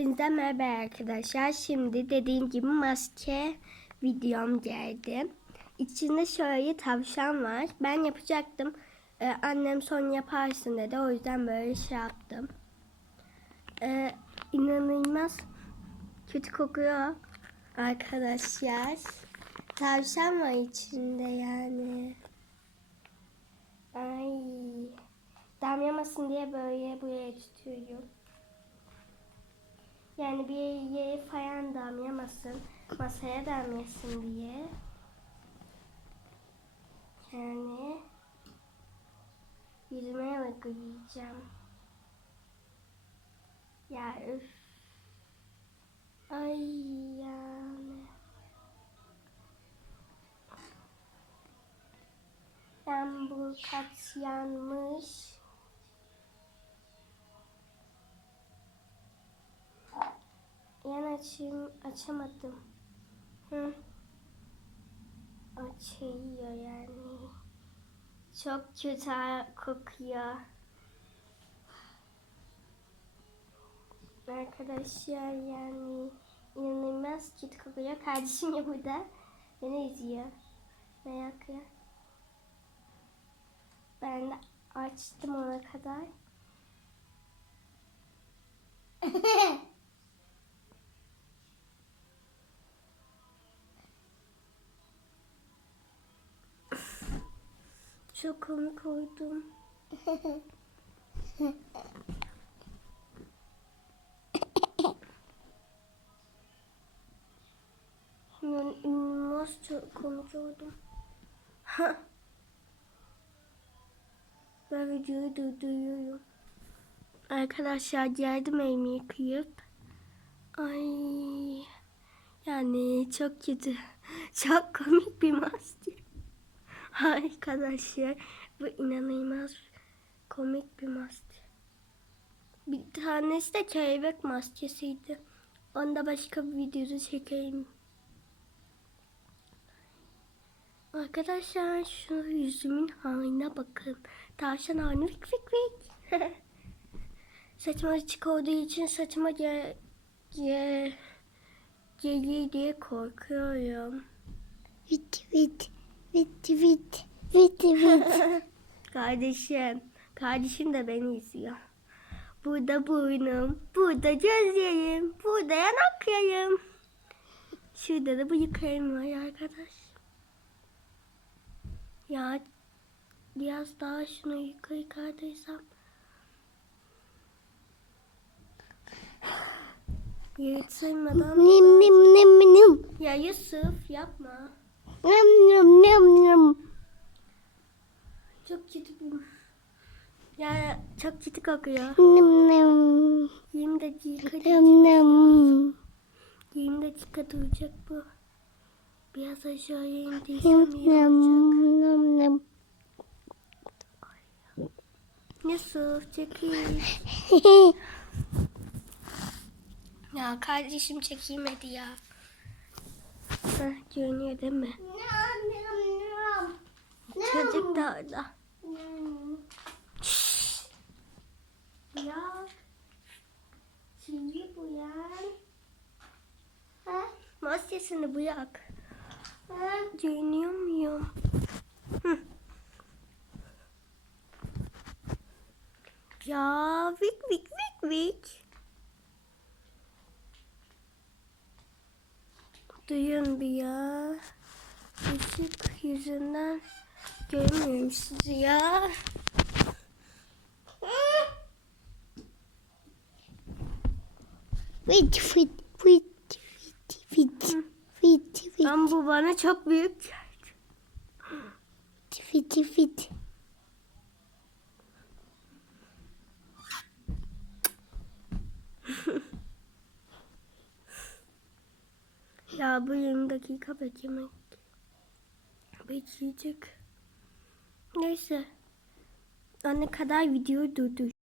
Hepinize merhaba arkadaşlar. Şimdi dediğim gibi maske videom geldi. İçinde şöyle tavşan var. Ben yapacaktım. Ee, annem son yaparsın dedi. O yüzden böyle şey yaptım. Ee, inanılmaz kötü kokuyor arkadaşlar. Tavşan var içinde yani. Ay. Damlamasın diye böyle buraya tutuyorum. Yani bir yere falan damlamasın. Masaya damlasın diye. Yani yüzüme bakacağım. Ya üf. Ay yani. Ben bu kat yanmış. Yan açayım, açamadım. Hı. Açıyor yani. Çok kötü kokuyor. Arkadaşlar yani inanılmaz kötü kokuyor. Kardeşim ya burada beni izliyor. Merakla. Ben de açtım ona kadar. Çok komik oldum. Yani inanılmaz çok komik oldum. ben videoyu durduruyorum. Arkadaşlar geldim elimi yıkayıp. Ay yani çok kötü. Çok komik bir maske. Arkadaşlar bu inanılmaz komik bir maske. Bir tanesi de kelebek maskesiydi. Onu da başka bir videoda çekeyim. Arkadaşlar şu yüzümün haline bakın. Tavşan haline vik vik vik. Saçım açık olduğu için saçıma ge ge gelir diye korkuyorum. Vit vit vit vit vit vit. Kardeşim. Kardeşim de beni izliyor. Burada burnum, burada gözlerim, burada yanaklarım. Şurada da bıyıklarım var arkadaş. Ya biraz daha şunu yukarı yıkardıysam. Yırtılmadan. nim nim nim nim. Ya Yusuf yapma. Nam nam nam nam. Çok kötü bir... Ya çok kötü kokuyor. Nam nam. 20 dakika Nam nam. 20 dakika duracak bu. Biraz aşağıya indiysem iyi olacak. nam nam. Yusuf çekil. Ya kardeşim çekilmedi ya. Heh, görünüyor değil mi? Çocuk da orada. Ya. Şimdi bu ya. Maskesini bırak. Görünüyor muyum? Hı. Ya vik vik vik vik. Duyun bir ya. Işık yüzünden görmüyorum sizi ya. Vit vit vit vit vit vit vit Ama bu bana çok büyük geldi. vit vit. Bu 20 dakika beklemek. Bekleyecek. Neyse. Ne kadar video durdur.